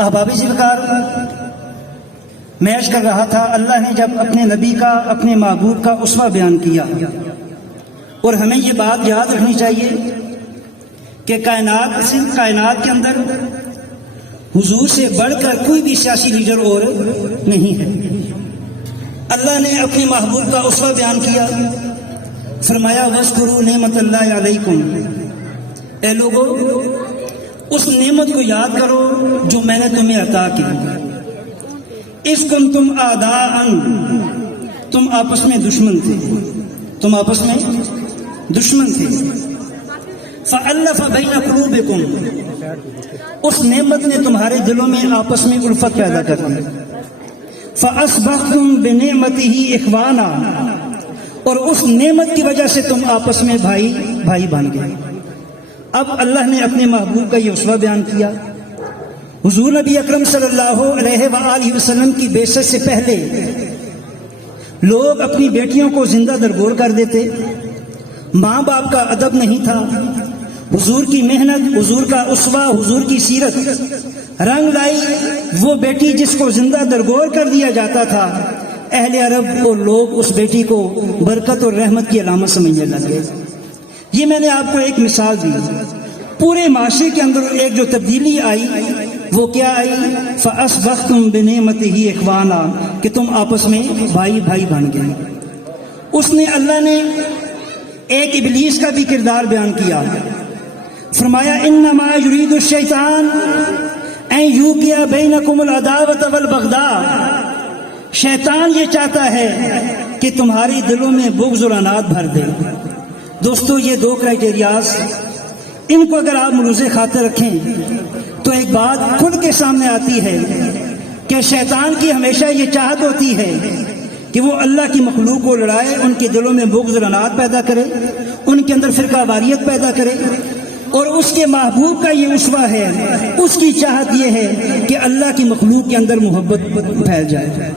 احبابی ذکر میں عرض کر رہا تھا، اللہ نے جب اپنے نبی کا، اپنے محبوب کا اسوہ بیان کیا، اور ہمیں یہ بات یاد رکھنی چاہیے کہ کائنات کے اندر حضور سے بڑھ کر کوئی بھی سیاسی لیڈر اور نہیں ہے۔ اللہ نے اپنے محبوب کا اسوہ بیان کیا، فرمایا وَاذْكُرُوا نِعْمَتَ اللَّهِ عَلَيْكُمْ، اے لوگو اس نعمت کو یاد کرو جو میں نے تمہیں عطا کی۔ اِذْ كُنْتُمْ أَعْدَاءً، تم آپس میں دشمن تھے، تم آپس میں دشمن تھے۔ فَأَلَّفَ بَيْنَ قُلُوبِكُمْ، اس نعمت نے تمہارے دلوں میں آپس میں الفت پیدا کر دی۔ فَأَصْبَحْتُمْ بِنِعْمَتِهِ إِخْوَانًا، اور اس نعمت کی وجہ سے تم آپس میں بھائی بن گئے۔ اب اللہ نے اپنے محبوب کا یہ اسوہ بیان کیا۔ حضور نبی اکرم صلی اللہ علیہ وآلہ وسلم کی بعثت سے پہلے لوگ اپنی بیٹیوں کو زندہ درگور کر دیتے، ماں باپ کا ادب نہیں تھا، حضور کی محنت، حضور کا اسوہ، حضور کی سیرت رنگ لائی۔ وہ بیٹی جس کو زندہ درگور کر دیا جاتا تھا، اہل عرب اور لوگ اس بیٹی کو برکت اور رحمت کی علامت سمجھنے لگے۔ یہ میں نے آپ کو ایک مثال دی۔ پورے معاشرے کے اندر ایک جو تبدیلی آئی وہ کیا آئی؟ فَأَصْبَحْتُمْ بِنِعْمَتِهِ إِخْوَانًا، کہ تم آپس میں بھائی بن گئے۔ اس نے اللہ نے ایک ابلیس کا بھی کردار بیان کیا، فرمایا انما یرید الشیطان ان یوقع بینکم العداوۃ والبغضاء، شیطان یہ چاہتا ہے کہ تمہاری دلوں میں بغض اور عناد بھر دے۔ دوستو یہ دو کرائٹیریاز، ان کو اگر آپ ملوث خاطر رکھیں تو ایک بات کھل کے سامنے آتی ہے کہ شیطان کی ہمیشہ یہ چاہت ہوتی ہے کہ وہ اللہ کی مخلوق کو لڑائے، ان کے دلوں میں بغض اور عناد پیدا کرے، ان کے اندر فرقہ واریت پیدا کرے۔ اور اس کے محبوب کا یہ اسوہ ہے، اس کی چاہت یہ ہے کہ اللہ کی مخلوق کے اندر محبت پھیل جائے۔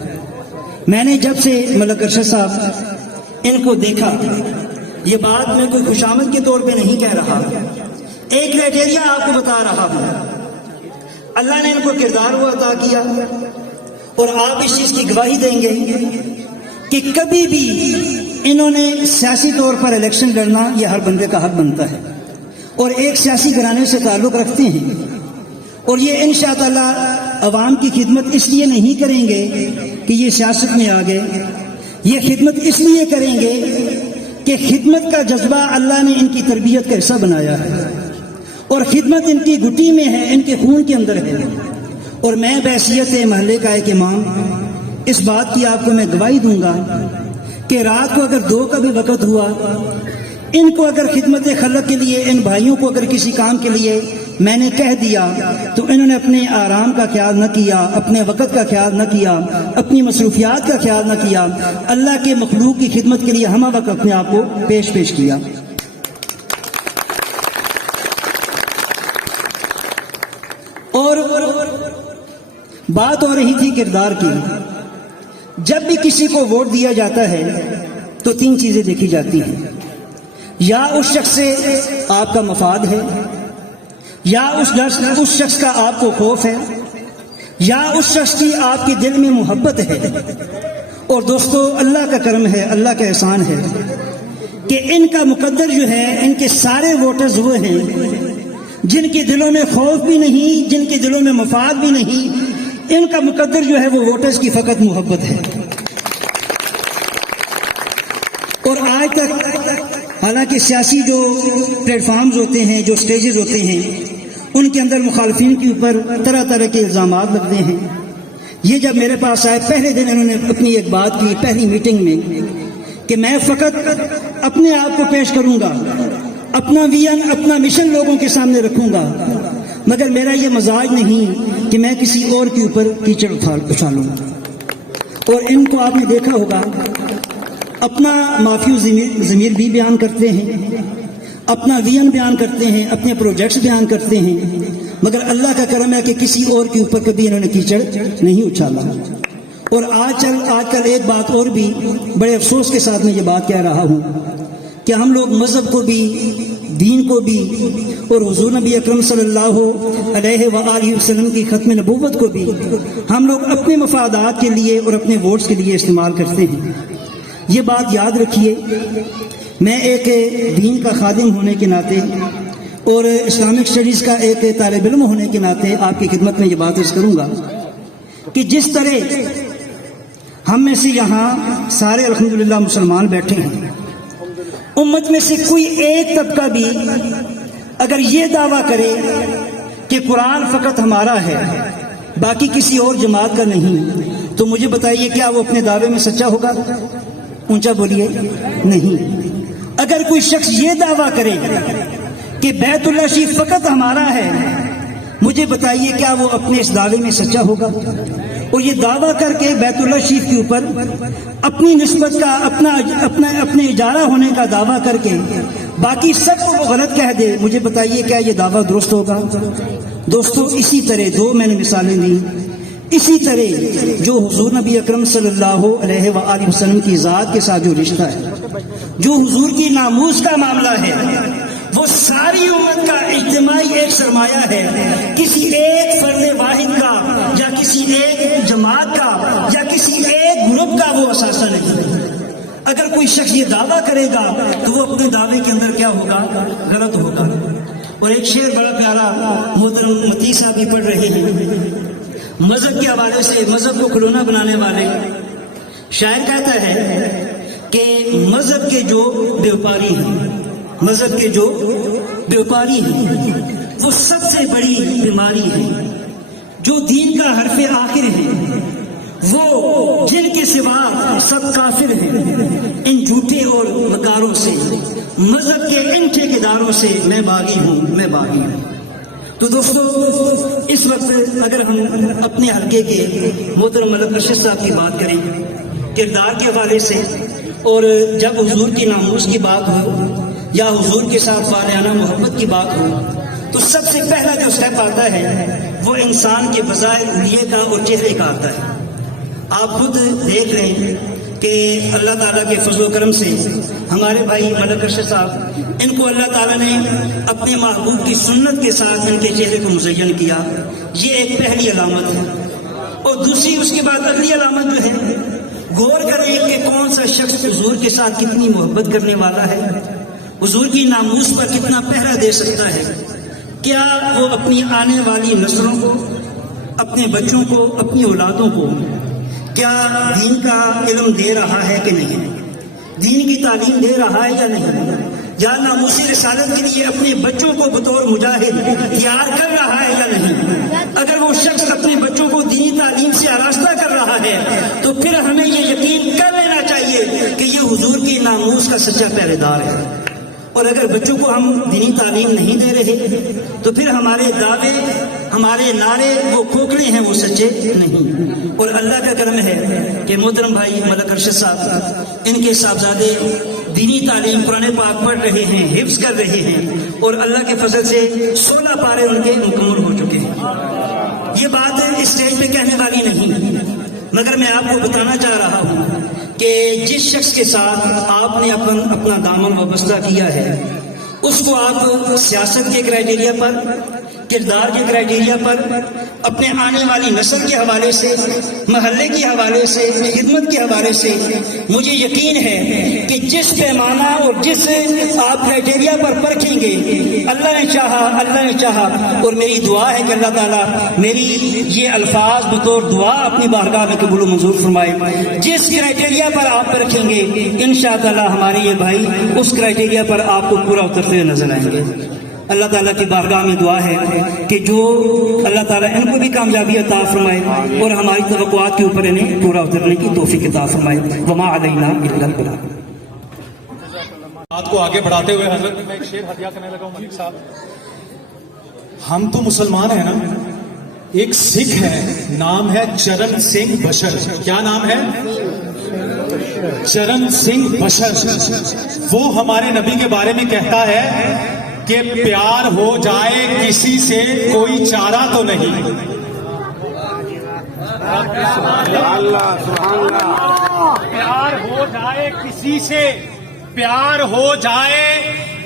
میں نے جب سے ملک ارشد صاحب ان کو دیکھا، یہ بات میں کوئی خوشامد کے طور پہ نہیں کہہ رہا، ایک کرائٹیریا آپ کو بتا رہا ہوں۔ اللہ نے ان کو کردار وہ عطا کیا، اور آپ اس چیز کی گواہی دیں گے کہ کبھی بھی انہوں نے سیاسی طور پر الیکشن لڑنا یہ ہر بندے کا حق بنتا ہے، اور ایک سیاسی گھرانے سے تعلق رکھتے ہیں، اور یہ انشاءاللہ عوام کی خدمت اس لیے نہیں کریں گے کہ یہ سیاست میں آ گئے، یہ خدمت اس لیے کریں گے کہ خدمت کا جذبہ اللہ نے ان کی تربیت کا حصہ بنایا ہے، اور خدمت ان کی گٹی میں ہے، ان کے خون کے اندر ہے۔ اور میں بحیثیت محلے کا ایک امام اس بات کی آپ کو میں گواہی دوں گا کہ رات کو اگر 2 کا بھی وقت ہوا، ان کو اگر خدمت خلق کے لیے، ان بھائیوں کو اگر کسی کام کے لیے میں نے کہہ دیا تو انہوں نے اپنے آرام کا خیال نہ کیا، اپنے وقت کا خیال نہ کیا، اپنی مصروفیات کا خیال نہ کیا، اللہ کے مخلوق کی خدمت کے لیے ہمہ وقت اپنے آپ کو پیش کیا۔ اور بات ہو رہی تھی کردار کی۔ جب بھی کسی کو ووٹ دیا جاتا ہے تو 3 چیزیں دیکھی جاتی ہیں، یا اس شخص سے آپ کا مفاد ہے، یا اس شخص کا آپ کو خوف ہے، یا اس شخص کی آپ کے دل میں محبت ہے۔ اور دوستو اللہ کا کرم ہے، اللہ کا احسان ہے کہ ان کا مقدر جو ہے، ان کے سارے ووٹرز وہ ہیں جن کے دلوں میں خوف بھی نہیں، جن کے دلوں میں مفاد بھی نہیں، ان کا مقدر جو ہے وہ ووٹرز کی فقط محبت ہے۔ اور آج تک حالانکہ سیاسی جو پلیٹ فارمز ہوتے ہیں، جو سٹیجز ہوتے ہیں، ان کے اندر مخالفین کے اوپر طرح طرح کے الزامات لگتے ہیں۔ یہ جب میرے پاس آئے پہلے دن انہوں نے اپنی ایک بات کی پہلی میٹنگ میں کہ میں فقط اپنے آپ کو پیش کروں گا، اپنا ویژن، اپنا مشن لوگوں کے سامنے رکھوں گا، مگر میرا یہ مزاج نہیں کہ میں کسی اور کے اوپر کیچڑ اچھالوں۔ اور ان کو آپ نے دیکھا ہوگا اپنا معافی ضمیر بھی بیان کرتے ہیں، اپنا ویژن بیان کرتے ہیں، اپنے پروجیکٹس بیان کرتے ہیں، مگر اللہ کا کرم ہے کہ کسی اور کے اوپر کبھی انہوں نے کیچڑ نہیں اچھالا۔ اور آج کل ایک بات اور بھی بڑے افسوس کے ساتھ میں یہ بات کہہ رہا ہوں کہ ہم لوگ مذہب کو بھی دین کو بھی اور حضور نبی اکرم صلی اللہ علیہ وآلہ وسلم کی ختم نبوت کو بھی ہم لوگ اپنے مفادات کے لیے اور اپنے ووٹس کے لیے استعمال کرتے ہیں۔ یہ بات یاد رکھیے، میں ایک دین کا خادم ہونے کے ناطے اور اسلامک اسٹڈیز کا ایک طالب علم ہونے کے ناطے آپ کی خدمت میں یہ بات عرض کروں گا کہ جس طرح ہم میں سے یہاں سارے الحمدللہ مسلمان بیٹھے ہیں، امت میں سے کوئی ایک طبقہ بھی اگر یہ دعویٰ کرے کہ قرآن فقط ہمارا ہے باقی کسی اور جماعت کا نہیں، تو مجھے بتائیے کیا وہ اپنے دعوے میں سچا ہوگا؟ اونچا بولیے، نہیں۔ اگر کوئی شخص یہ دعویٰ کرے کہ بیت اللہ شریف فقط ہمارا ہے، مجھے بتائیے کیا وہ اپنے اس دعوے میں سچا ہوگا؟ اور یہ دعویٰ کر کے بیت اللہ شریف کے اوپر اپنی نسبت کا اپنے اجارہ ہونے کا دعویٰ کر کے باقی سب کو وہ غلط کہہ دے، مجھے بتائیے کیا یہ دعویٰ درست ہوگا؟ دوستو، اسی طرح دو میں نے مثالیں دی، اسی طرح جو حضور نبی اکرم صلی اللہ علیہ وآلہ وسلم کی ذات کے ساتھ جو رشتہ ہے، جو حضور کی ناموس کا معاملہ ہے، وہ ساری امت کا اجتماعی ایک سرمایہ ہے، کسی ایک فرد واحد کا یا کسی ایک جماعت کا یا کسی ایک گروپ کا وہ اثاثہ نہیں۔ اگر کوئی شخص یہ دعویٰ کرے گا تو وہ اپنے دعوے کے اندر کیا ہوگا؟ غلط ہوگا۔ اور ایک شعر بڑا پیارا محترم متی صاحب بھی پڑھ رہے ہیں، مذہب کے حوالے سے، مذہب کو کھلونا بنانے والے شاعر کہتا ہے کہ مذہب کے جو بیوپاری ہیں، مذہب کے جو بیوپاری ہیں وہ سب سے بڑی بیماری ہے، جو دین کا حرف آخر ہے، وہ جن کے سوا سب کافر ہیں، ان جھوٹے اور مکاروں سے، مذہب کے ان ٹھیکیداروں سے میں باغی ہوں، میں باغی ہوں۔ تو دوستو، اس وقت اگر ہم اپنے حلقے کے محترم ملک ارشد صاحب کی بات کریں کردار کے حوالے سے، اور جب حضور کی ناموس کی بات ہو یا حضور کے ساتھ والانہ محبت کی بات ہو، تو سب سے پہلا جو سٹیپ آتا ہے وہ انسان کے بظاہر حلیے کا اور چہرے کا آتا ہے۔ آپ خود دیکھ رہے ہیں کہ اللہ تعالیٰ کے فضل و کرم سے ہمارے بھائی ملک ارشد صاحب، ان کو اللہ تعالیٰ نے اپنے محبوب کی سنت کے ساتھ ان کے چہرے کو مزین کیا، یہ ایک پہلی علامت ہے۔ اور دوسری، اس کے بعد اگلی علامت جو ہے، غور کریں کہ کون سا شخص حضور کے ساتھ کتنی محبت کرنے والا ہے، حضور کی ناموس پر کتنا پہرا دے سکتا ہے، کیا وہ اپنی آنے والی نسلوں کو، اپنے بچوں کو، اپنی اولادوں کو کیا دین کا علم دے رہا ہے کہ نہیں، دین کی تعلیم دے رہا ہے یا نہیں، یا ناموس رسالت کے لیے اپنے بچوں کو بطور مجاہد تیار کر رہا ہے یا نہیں۔ اگر وہ شخص اپنے بچوں کو دینی تعلیم سے آراستہ کر رہا ہے تو پھر ہمیں یہ یقین کر لینا چاہیے کہ یہ حضور کی ناموس کا سچا پہرے دار ہے۔ اور اگر بچوں کو ہم دینی تعلیم نہیں دے رہے تو پھر ہمارے دعوے، ہمارے نعرے وہ کھوکھلے ہیں، وہ سچے نہیں۔ اور اللہ کا کرم ہے کہ محترم بھائی ملک ارشد صاحب، ان کے صاحبزادے دینی تعلیم قرآن پاک پڑھ رہے ہیں، حفظ کر رہے ہیں، اور اللہ کے فضل سے 16 پارے ان کے مکمل ہو چکے ہیں۔ یہ بات اسٹیج پہ کہنے والی نہیں، مگر میں آپ کو بتانا چاہ رہا ہوں کہ جس شخص کے ساتھ آپ نے اپنا دامن وابستہ کیا ہے، اس کو آپ سیاست کے کرائیٹیریا پر، کردار کے کرائیٹیریا پر، اپنے آنے والی نسل کے حوالے سے، محلے کے حوالے سے، خدمت کے حوالے سے، مجھے یقین ہے کہ جس پیمانہ اور جس آپ کرائیٹیریا پر پرکھیں گے، اللہ نے چاہا اور میری دعا ہے کہ اللہ تعالیٰ میری یہ الفاظ بطور دعا اپنی بارگاہ میں قبول و منظور فرمائے۔ جس کرائیٹیریا پر آپ پرکھیں گے، انشاءاللہ ہمارے یہ بھائی اس کرائیٹیریا پر آپ کو پورا اترتے ہوئے نظر آئیں گے۔ اللہ تعالیٰ کی بارگاہ میں دعا ہے کہ جو اللہ تعالیٰ ان کو بھی کامیابی عطا فرمائے اور ہماری توقعات کے اوپر انہیں پورا اترنے کی توفیق عطا فرمائے۔ وما علینا الا البلاغ۔ بات کو آگے بڑھاتے ہوئے حضرت میں ایک شعر ہدیہ کرنے لگا ہوں ملک صاحب۔ ہم تو مسلمان ہیں نا، ایک سکھ ہے، نام ہے چرن سنگھ بشر۔ کیا نام ہے؟ چرن سنگھ بشر۔ وہ ہمارے نبی کے بارے میں کہتا ہے کہ پیار ہو جائے کسی سے کوئی چارہ تو نہیں۔ پیار ہو جائے کسی سے، پیار ہو جائے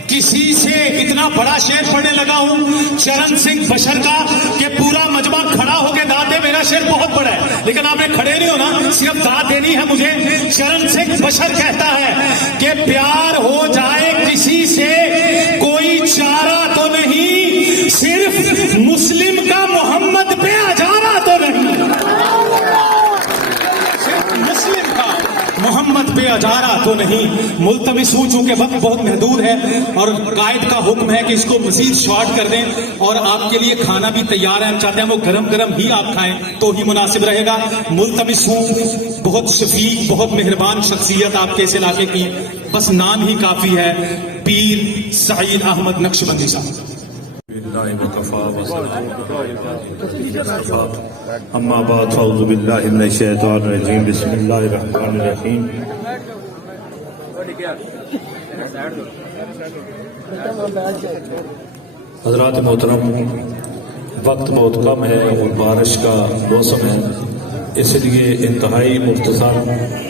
किसी से इतना बड़ा शेर पढ़ने लगा हूं चरण सिंह बशर का कि पूरा मजमा खड़ा होकर दाद दे। मेरा शेर बहुत बड़ा है लेकिन आपने खड़े नहीं होना, सिर्फ दाद देनी है मुझे। चरण सिंह बशर कहता है कि प्यार हो जाए किसी से कोई चारा तो नहीं, सिर्फ मुस्लिम का मोहम्मद पे अजारा तो नहीं, सिर्फ मुस्लिम का मोहम्मद पे अजारा तो नहीं। मुल्तमिस हूं, चूंकि वक्त बहुत महदूद है और कायद का हुक्म है कि इसको मजीद शॉर्ट कर दें और आपके लिए खाना भी तैयार है, हम चाहते हैं वो गरम गरम ही आप खाएं तो ही मुनासिब रहेगा। मुल्तमिस हूं, बहुत शफीक बहुत मेहरबान शख्सियत आपके इस इलाके की, बस नाम ही काफी है, पीर सईद अहमद नक्शबंदी साहब। अम्मा बाद अऊज़ु बिल्लाहि मिनश शैतानिर रजीम बिस्मिल्लाहिर रहमानिर रहीम। हज़रात मोहतरम, वक्त बहुत कम है और बारिश का मौसम है, इसलिए इंतहाई मुख्तसर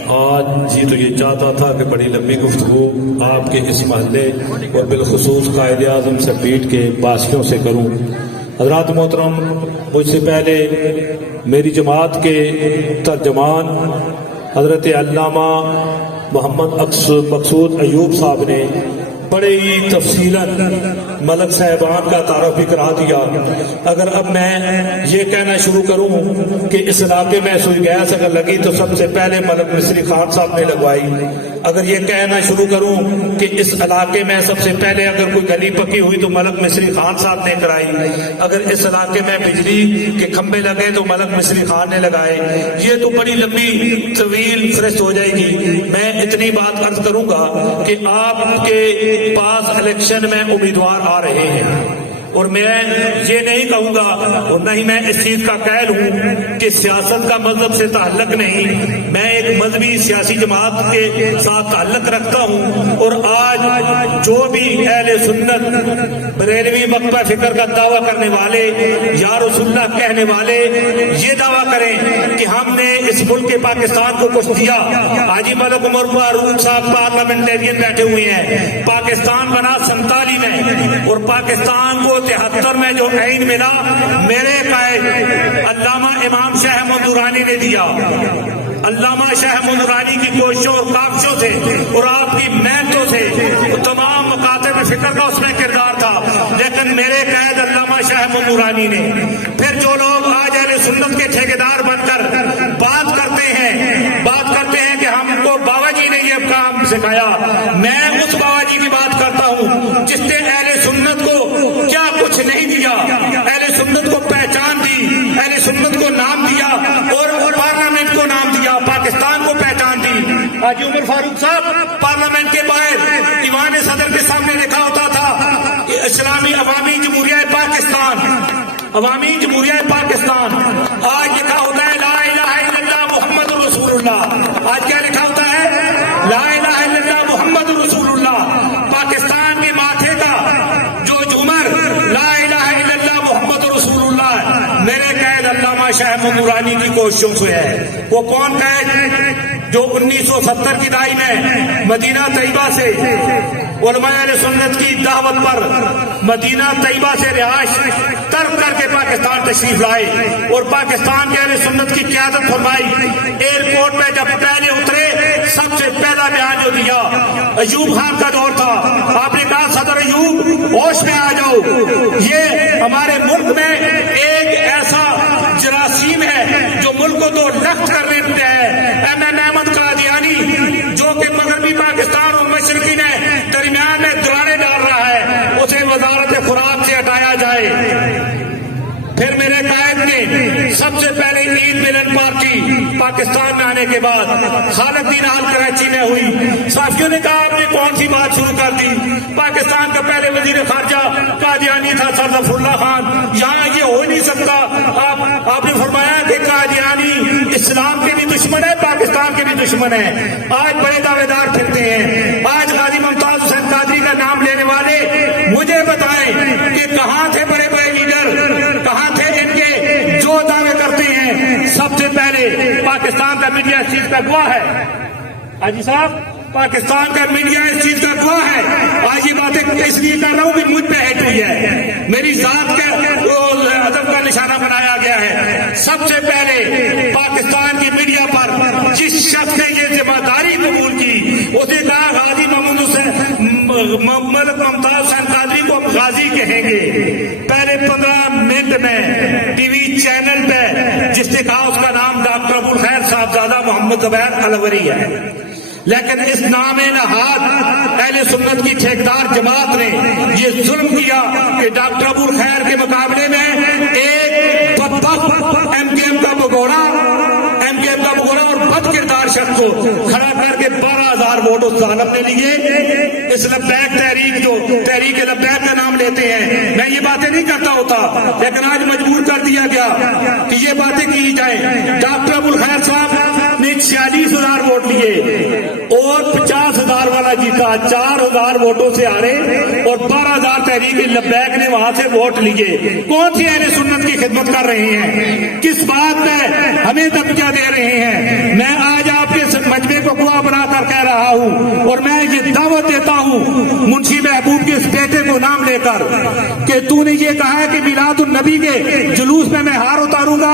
आज जी तो ये चाहता था कि बड़ी लंबी गुफ्तगू आपके इस महल्ले और बिलखुसूस कायद आज़म से पीट के बासियों से करूं। हज़रात मोहतरम, मुझसे पहले मेरी जमात के तर्जमान हज़रत अल्लामा मोहम्मद मकसूद अयूब साहब ने बड़े ही तफसीलन मलक साहबान का तारफ भी करा दिया। अगर अब मैं ये कहना शुरू करूं कि इस इलाके में सुई गैस अगर लगी तो सबसे पहले मलक मिस्री खान साहब ने लगवाई, अगर ये कहना शुरू करूं कि इस इलाके में सबसे पहले अगर कोई गली पकी हुई तो मलक मिस्री खान साहब ने कराई, अगर इस इलाके में बिजली के खंभे लगे तो मलक मिस्री खान ने लगाए, ये तो बड़ी लंबी तवील फहरिस्त हो जाएगी। मैं इतनी बात अर्ज करूंगा कि आपके पास इलेक्शन में उम्मीदवार आ रहे हैं और मैं ये नहीं कहूंगा और नहीं मैं इस चीज का कहल हूं कि सियासत का मजहब से ताल्लुक नहीं, मैं एक मजहबी सियासी जमात के साथ ताल्लुक रखता हूं और आज जो भी अहले सुन्नत बरेलवी मकबा फिक्र का दावा करने वाले या रसूलुल्लाह कहने वाले ये दावा करें कि हमने इस मुल्क के पाकिस्तान को कुछ दिया। हाजी मलिक उमर फारूक साहब पार्लियामेंटेरियन बैठे हुए हैं, पाकिस्तान बना 47 में और पाकिस्तान को 73 में जो आइन मिला मेरे कायद अल्लामा इमाम शाह अहमद दुरानी ने दिया। अल्लामा शाह अहमद दुरानी की कोशिशों और काविशों से और आपकी मेहनतों से तमाम मकाते में फिक्र का उसमें किरदार था, लेकिन मेरे कायद अल्लामा शाह अहमद दुरानी ने। फिर जो लोग आज अहले सुन्नत के ठेकेदार बनकर बात करते हैं कि हमको बाबा जी ने ये काम सिखाया, मैं उस बाबा जी की बात करता हूँ जिसने अहले सुन्नत को क्या कुछ नहीं दिया, अहले सुन्नत को पहचान दी, अहले सुन्नत को नाम दिया और पार्लियामेंट को नाम दिया, पाकिस्तान को पहचान दी। हाजी उमर फारूक साहब पार्लियामेंट के बाहर दीवान सदर के सामने लिखा होता था इस्लामी अवामी जमहूरिया पाकिस्तान, अवामी जमहूरिया पाकिस्तान। आज लिखा होता है ला इलाहा इल्लल्लाह मुहम्मदुर रसूलुल्लाह। आज क्या लिखा होता है? ला इलाहा इल्लल्लाह मुहम्मदुर रसूलुल्लाह। पाकिस्तान के माथे का जो झूमर ला इलाहा इल्लल्लाह मुहम्मदुर रसूलुल्लाह मेरे कैद अल्लामा शाह अहमद दुरानी की कोशिशों से है। वो कौन कैद जो 1970 की दहाई में मदीना तैयबा से उलमाए अहले सुन्नत की दावत पर मदीना तैयबा से रिहाइश तर्क करके पाकिस्तान तशरीफ लाए और पाकिस्तान के अहले सुन्नत की क़यादत फरमाई। एयरपोर्ट में जब पहले उतरे सबसे पहला बयान जो दिया अयूब खान का दौर था, आपने कहा सदर अयूब होश में आ जाओ, ये हमारे मुल्क में एक ऐसा जरासीम है जो मुल्क को तो लख्त करने पे है। एमएम अहमद कादियानी जो कि मगरबी पाकिस्तान और मशरकी ने दरमियान में दरारें डाल रहा है, उसे वजारत खुराक से हटाया जाए। फिर मेरे कायद ने सबसे पहले ईद मिलन पार्टी पाकिस्तान में आने के बाद खालिद हाल कराची में हुई। साथियों ने कहा आपने कौन सी बात शुरू कर दी? पाकिस्तान का पहले वजीर खारजा कादियानी था सर जफरुल्लाह खान, यहाँ ये हो नहीं सकता। आपने फरमाया कि कादियानी इस्लाम के भी दुश्मन है, पाकिस्तान के भी दुश्मन है। आज बड़े दावेदार फिरते हैं। आज गाजी मुमताज हुसैन कादरी का नाम लेने वाले मुझे बताएं कि कहाँ थे बड़े बड़े लीडर, कहाँ थे इनके जो दावे करते हैं। सबसे पहले पाकिस्तान का मीडिया इस चीज का गवाह है। हाजी साहब पाकिस्तान का मीडिया इस चीज का गवाह है। आज ये बातें इसलिए कर रहा हूं कि मुझ पे हिट हुई है, मेरी जात का अदब का निशाना बनाया गया है। सबसे पहले पाकिस्तान की मीडिया पर जिस शख्स ने ये जिम्मेदारी कबूल की, उसे कहा गाजी महमूद हुसैन मलिक मुमताज हुसैन कादरी को हम गाजी कहेंगे। पहले 15 मिनट में टीवी चैनल पे जिसने कहा उसका नाम डॉक्टर अबुल खैर साहबजादा मोहम्मद जुबैर अलवरी है, लेकिन इस नाम नहाद अहले सुन्नत की ठेकेदार जमात ने ये जुल्म किया कि डॉक्टर अबुल खैर के मुकाबले में एक एमकेएम का भगोड़ा और बद किरदार शख्स को खड़ा करके 12,000 वोट उस जालिम ने लिए। इस लब्बैक तहरीक जो तहरीक लब्बैक का नाम लेते हैं, मैं ये बातें नहीं करता होता, लेकिन आज मजबूर कर दिया गया कि ये बातें की जाए। डॉक्टर अबुल खैर साहब ने 46,000 वोट लिए और 50,000 वाला जीता, 4,000 वोटों से हारे और 12,000 तहरीक लब्बैक ने वहां से वोट लिए। कौन सी अहले सुन्नत की खिदमत कर रहे हैं, किस बात में हमें दबजा दे रहे हैं। मैं आज आपके मजमे को गवाह बनाकर कह रहा हूं और मैं ये दावत देता हूं मुंशी महबूब के इस बेटे को नाम लेकर कि तूने ये कहा है कि मिलादुन नबी के जुलूस में मैं हार उतारूंगा।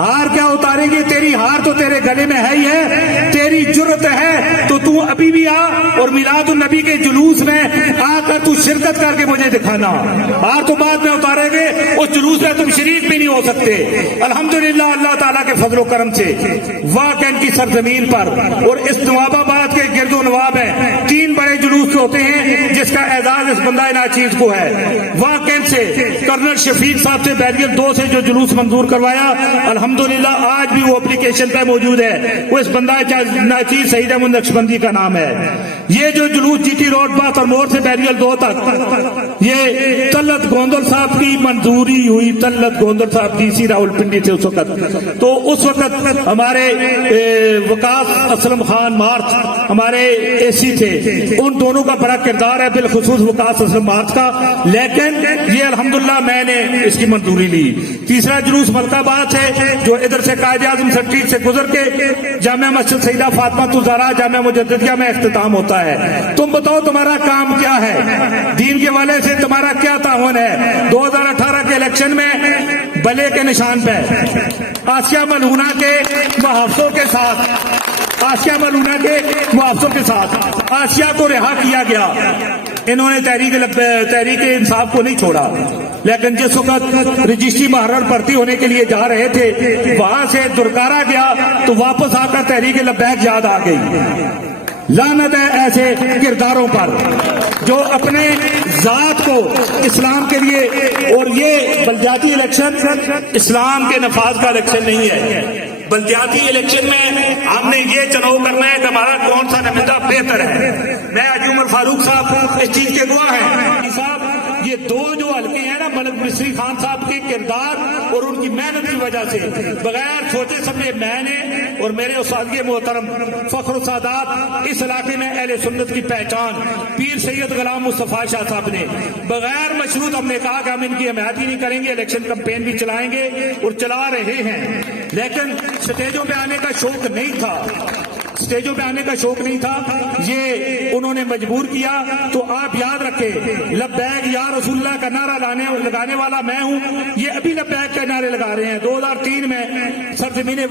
हार क्या उतारेंगे, तेरी हार तो तेरे गले में है ही है। तेरी जुर्रत है तो तू अभी भी आ और मिलादुन नबी के जुलूस में आकर तू शिरकत करके मुझे दिखाना। हार तो बाद में उतारेंगे, उस जुलूस में तुम शरीक भी नहीं हो सकते। अल्हम्दुलिल्लाह अल्लाह ताला के फजलो करम से वाकई की सरजमीन पर और इस नवाबाबाद के गिरदो नवाब है 3 बड़े जुलूस होते हैं जिसका एजाज इस बंदा नाचीज को है। वाकई से कर्नल शफीक साहब से बैरियर 2 से जो जुलूस मंजूर करवाया, अल्हम्दुलिल्लाह आज भी वो एप्लीकेशन पे मौजूद है। वो इस बंदा नाचीज सईद अहमद नक्शबंदी का नाम है। ये जो जुलूस जीटी रोड बात और मोड़ से बैरियल 2 तक, ये तल्लत गोंदल साहब की मंजूरी हुई, तल्लत गोंदल साहब डीसी रावलपिंडी से उस वक्त। तो उस वक्त हमारे वकास असलम खान मार्च हमारे एसी थे, उन दोनों का बड़ा किरदार है, बिलखुसूस वकास असलम मार्च का। लेकिन ये अल्हम्दुलिल्लाह मैंने इसकी मंजूरी ली। तीसरा जुलूस मलकाबाद से जो इधर से कायदे आजम स्ट्रीट से गुजर के जामिया मस्जिद सईदा फातिमा तुज़हरा जामिया मुजद्दिदिया में इख्तिताम होता है। तुम बताओ तुम्हारा काम क्या है, दीन के वाले से तुम्हारा क्या ताउन है। 2018 के इलेक्शन में बले के निशान पे आसिया मलूना के मुहावजों के साथ आसिया को रिहा किया गया। इन्होंने तहरीक इंसाफ को नहीं छोड़ा, लेकिन जिस वक्त रजिस्ट्री मुहर्रर भर्ती होने के लिए जा रहे थे वहां से दुरकारा गया तो वापस आकर तहरीक लब्बैक याद आ गई। लानत है ऐसे किरदारों पर जो अपने जात को इस्लाम के लिए, और ये बलदियाती इलेक्शन इस्लाम के नफाज का इलेक्शन नहीं है। बलदियाती इलेक्शन में हमने ये चुनाव करना है कि हमारा कौन सा नुमाइंदा बेहतर है। मैं अजी उमर फारूक साहब इस चीज के गवाह हैं। साहब ये 2 जो हल्के हैं ना, मलिक मिस्री खान साहब के किरदार और उनकी मेहनत की वजह से बगैर सोचे समझे मैंने और मेरे उस्ताद मोहतरम फख्र सादात इस इलाके में अहले सुन्नत की पहचान पीर सैयद गुलाम मुस्तफा शाह साहब ने बगैर मशरूत हमने कहा कि हम इनकी हमायत ही नहीं करेंगे, इलेक्शन कैंपेन भी चलाएंगे और चला रहे हैं। लेकिन स्टेजों पे आने का शौक नहीं था, ये उन्होंने मजबूर किया। तो आप याद रखें, लब्बैक या रसूलुल्लाह का नारा लगाने वाला मैं हूं। ये अभी लब्बैक के नारे लगा रहे हैं। 2003 में सरजमीन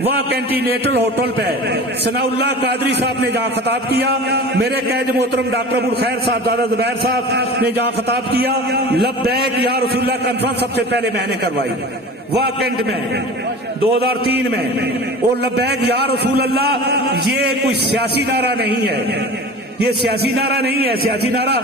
वाह कैंटीनेंटल होटल पे सनाउल्लाह कादरी साहब ने जहां खिताब किया, मेरे कैद मोहतरम डॉक्टर अबुल खैर साहबजादा जुबैर साहब ने जहां खिताब किया, लब्बैक या रसूलुल्लाह कॉन्फ्रेंस सबसे पहले मैंने करवाई वाह कैंट में 2003 में। और लब्बैक या रसूल अल्लाह ये कोई सियासी नारा नहीं है, ये सियासी नारा नहीं है। सियासी नारा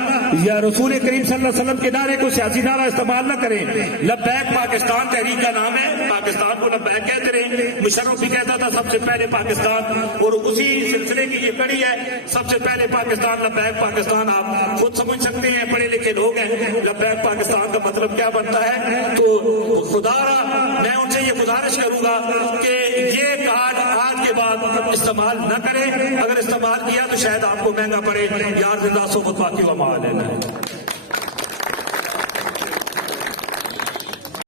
या रसूल करीम सल्लल्लाहु अलैहि वसल्लम के नारे को सियासी नारा इस्तेमाल न करें। लब्बैक पाकिस्तान तहरीक का नाम है, पाकिस्तान को लब्बैक कहते रहे। मुशर्रफ भी कहता था सबसे पहले पाकिस्तान, और उसी सिलसिले की ये कड़ी है, सबसे पहले पाकिस्तान लब्बैक पाकिस्तान। आप खुद समझ सकते हैं, पढ़े लिखे लोग हैं, लब्बैक पाकिस्तान का मतलब क्या बनता है। तो खुदारा मैं उनसे ये गुजारिश करूंगा कि ये कार्ड आज के बाद इस्तेमाल न करें। अगर इस्तेमाल किया तो शायद आपको महंगा पड़े। यार जिंदा सोबत बाकी व माल है।